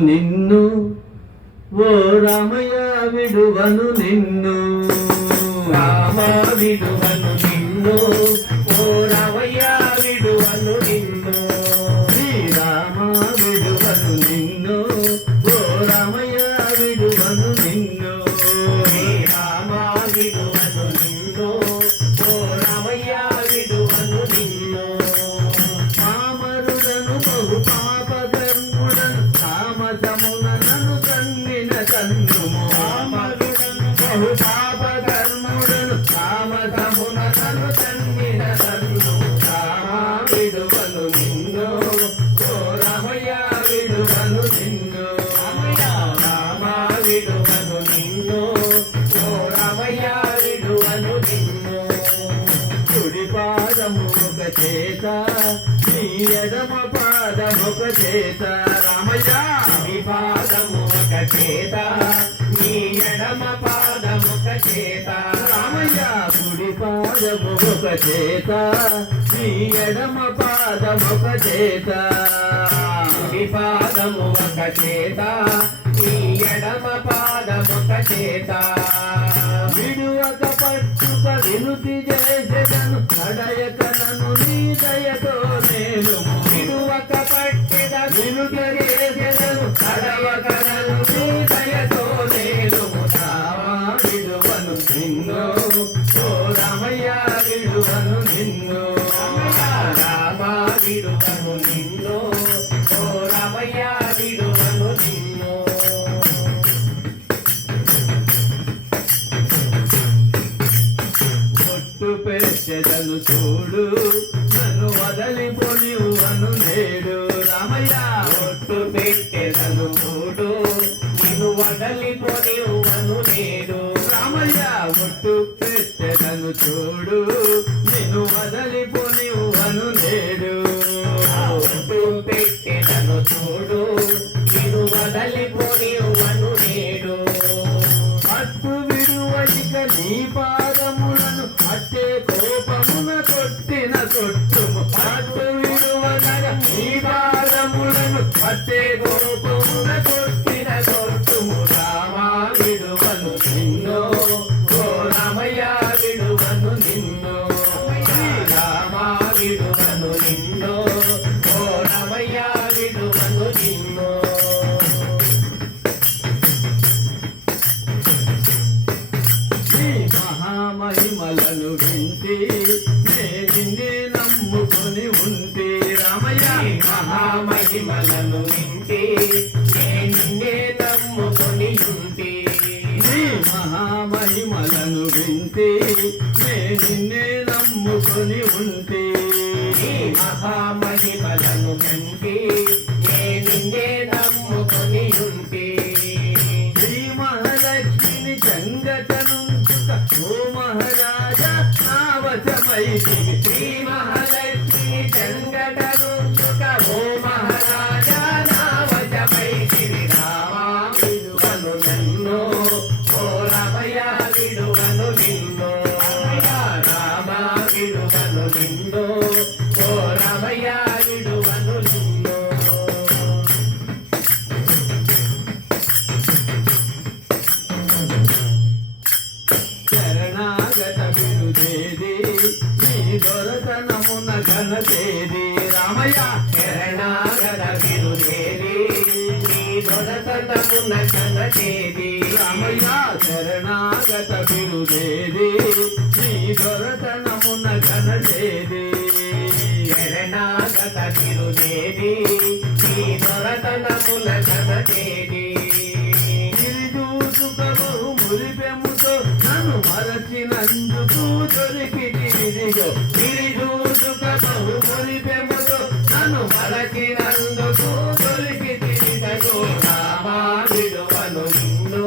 నిన్ను ఓ రామయ్య విడువను నిన్ను రామ విడువను నిన్ను ఓ రామయ్య విడువను నిన్ను శ్రీరామ విడువను నిన్ను ఓ రామయ్య విడువను నిన్ను శ్రీరామ విడువను నిన్ను ఓ రామయ్య విడువను నిన్ను పామరుడను బహు పాపకర్ముడను తామసమున నన్ను కన్నిన కన్నుము పామరుడను బహు పాపకర్ముడను తామసమున నన్ను కన్నిన కన్నుము రామ విడువను నిన్ను ఓ రామయ్య విడువను నిన్ను రామ విడువను నిన్ను ఓ రామయ్య విడువను నిన్ను కుడి పాదము ఒక చేత నీ ఎడమ పాదమొక చేత రామయ్య నీ పాదము ఒక చేత నీ ఎడమ పాదముక చేత రామయ్య కుడి పాదము ఒక చేత నీ ఎడమ పాదమొక చేత కుడి పాదము ఒక చేత నీ ఎడమ పాదముక చేత విడువక పట్టుక వినుతి చేసెదను నడయక నన్ను నీ దయతో నేను విడువక పట్టెద వినుతి చేసెదను నడవక నన్ను నీ దయతో నేను రామ విడువను నిన్ను ఓ రామయ్య విడువను నిన్ను రామ విడువను నిన్ను ఓ రామయ్య విడువను నిన్ను ఒట్టు పెట్టెదను చూడు నన్ను వదలిపోనివ్వను నేడు రామయ్య ఒట్టు పెట్టెదను చూడు నిన్ను వదలిపోనివ్వను నేడు రామయ్య ఒట్టు పెట్టెదను చూడు నిన్ను వదలిపోనివ్వను నేడు ఒట్టు పెట్టెదను చూడు నిన్ను వదలిపోనివ్వను నేడు అట్టు విడువయిక నీ పాదములను అట్టే కోపమున కొట్టిన కొట్టుము అట్టు విడువగల నీ పాదములను అట్టే కోపమున కొట్టిన కొట్టుము రామ విడువను నిన్ను ఓ రామయ్య విడువను నిన్ను రామ విడువను నిన్ను ఓ రామయ్య విడువను నిన్ను నీ మహామహిమలను వింటి నిన్నే నమ్ముకొని ఉంటే రామయ్య మహామహిమలను వింటే నిన్నే నమ్ముకొని ఉంటే నీ మహామహిమలను వింటే నిన్నే నమ్ముకొని ఉంటే ఈ మహామహిమలను కంటే నిన్నే నమ్ముకొని ఉంటే శ్రీ మహాలక్ష్మిని చంగటనుంచుక ఓ మహారాజా నావశమైతివి శ్రీ మహాలక్ష్మి చంగటను సుఖ ఓ మహారాజా నావశమై రామ విడువను నన్ను ఓ రామయ్య విడువను నిన్ను రామ విడువను నిన్ను ఓ రామయ్య విడువను నిన్ను శరణాగత బిరుదేది నీ దొరతనమున ఘనతేది రామయ్య శరణాగత విరుదేవి నీ దొరతనమున కనచేది రామయ్య శరణాగత బిరుదేది నీ దొరతనమున ఘనతేది శరణాగత విరుదేవి నీ దొరతనమున కనచేది గిరిదూసుక బహు మురిపెముతో నన్ను మరచినందుకు దొరికిదిగో గిరిదూసుక బహు మురిపెముతో నన్ను మరచినందుకు దొరికిదిగో రామ విడువను నిన్ను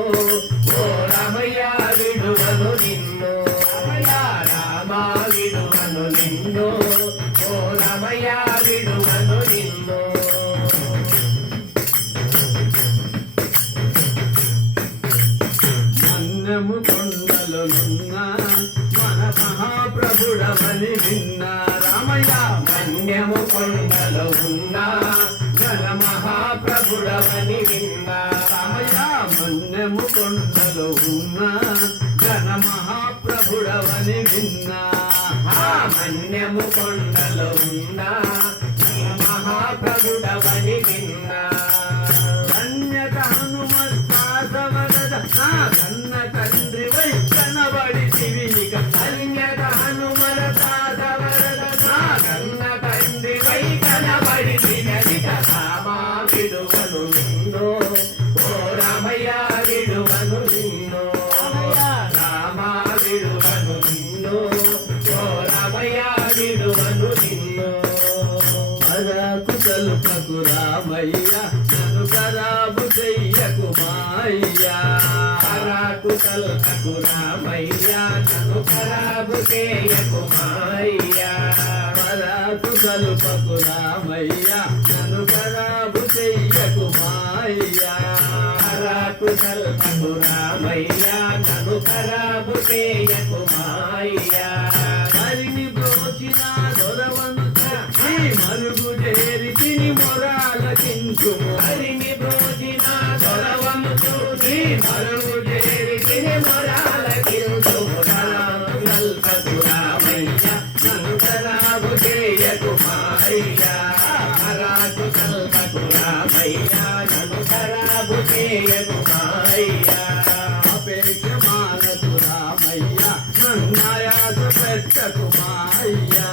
ఓ రామయ్య విడువను నిన్ను రామ విడువను నిన్ను ఓ రామయ్య విడువను నిన్ను మన్నము కొండలున్న మన మహాప్రభుడమని విన్నా విన్నా రామయ్య మన్నెము కొండలో ఉన్న ఘన మహాప్రభుడవని విన్నా మన్యము కొండలో ఉన్నా మహాప్రభుడవని విన్నా ధన్యత హనుమత్పాదవరద నా కన్న తండ్రి వై కనబడితివి ఇక ధన్యత హనుమల పాదవరద నా కన్న తండ్రి వై కనబడి తినదిక రామా విడువను నిన్నో ఓ రామయ్య విడువను నిన్నో రామా విడువను నిన్నో ఓ రామయ్య విడువను నిన్నో పరకు తలుపకు రామయ్య నన్ను ఖరాబు చెయ్యకు మాయ్యా పరాకు తల్లకు రామయ్య నన్ను ఖరాబు చేయకు మాయ్యా పరకు తలుపకు రామయ్య నన్ను ఖరాబు చెయ్యకు మాయ్యా పరాకు తల్లకు రామయ్య నన్ను ఖరాబు చేయకు మాయ్యా హరిని బ్రోచిన దొరవను నీ మరుగు చేరి తిని మొరాలకించుము హరిని బ్రోచిన దొరవను చూసి మరుగు చేరి తిని మొరాలకించు కల్పకు రామయ్య నన్ను ఖరాబు చేయకు మాయ్యా పరాకు కల్పకు రామయ్య నన్ను ఖరాబు చేయకు మాయ్యా అపేక్ష మానకు రామయ్య నన్నాయాస పెట్టకు మాయ్యా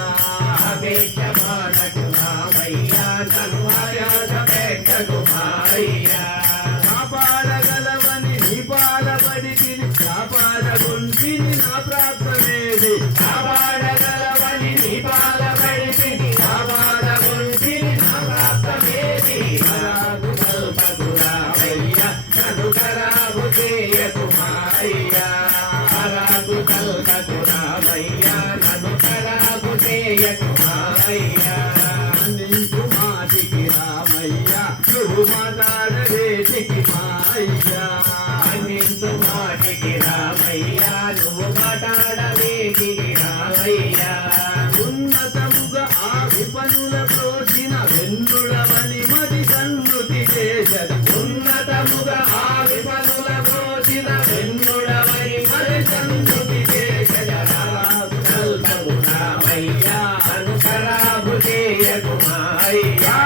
అపేక్ష మానకు రామయ్య నన్ను ఆయాస పెట్టకు మాయ్యా కాపాడగలవని నీ పాలబడి తిని కాపాడగొంటిని నా ప్రాప్తమేది కాపాడగలవని నీ పాలబడితిని కాపాడగొంటిని నా ప్రాప్తమేది పరాకు కల్పకు రామయ్య నన్ను ఖరాబు చేయకు మాయ్యా పరాకు కల్పకు రామయ్య నన్ను ఖరాబు చేయకు మాయ్యా అందించు మాటికి రామయ్య నువ్వు మాట్లాడవేటికి మాయ్యా అందించు మాటికి రామయ్య నువ్వు మాట్లాడవేటికి రామయ్య ఉన్నతముగా ఆ విపనుల ప్రోచిన వెన్నుడవని మది సన్నుతి చేసద ఉన్నతముగా ఆ విపనుల ప్రోచిన వెన్నుడవై మరి సన్నుతి కల్పము రామయ్య నన్ను ఖరాబు చేయకు మాయ్యా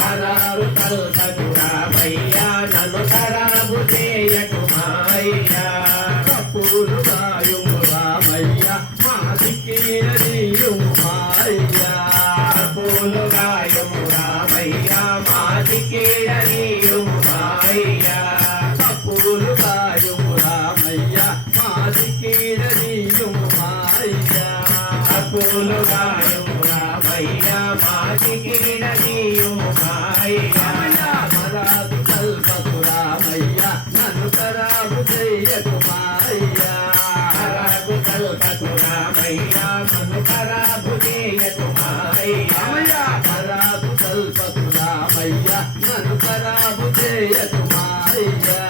పరారు కల్పకు రామయ్య నన్ను ఖరాబు చేయకు మాయ్యా కప్పులు గాయుము రామయ్య మా దిక్కిన నీయుము మాయ్యా పూలు గాయము రామయ్య మాటికీడ నీయుము మాయ్యా కప్పులు గాయుము రామయ్య మా దిక్కిన నీయుము మాయ్యా పూలు గాయము రామయ్య మాటికీడ నీయుము మాయ్యా మరాదు కల్పకు రామయ్య నన్ను ఖరాబు చెయ్యకు మాయ్యా ఖరాబు కల్పకు రామయ్య నన్ను ఖరాబు చేయకు మాయ్యా రామయ్య మరాదు కల్పకు రామయ్య నన్ను ఖరాబు చేయకు మాయ్యా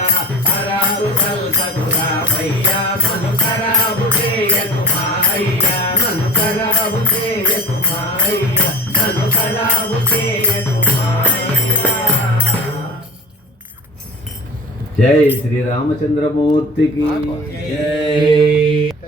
ఖరాబు కల్పకు రామయ్య నన్ను ఖరాబు చేయకు మాయ్యా నన్ను ఖరాబు చేయకు మాయ్యా నన్ను ఖరాబు చేయకు మాయ్యా జై శ్రీరామచంద్రమూర్తికి జై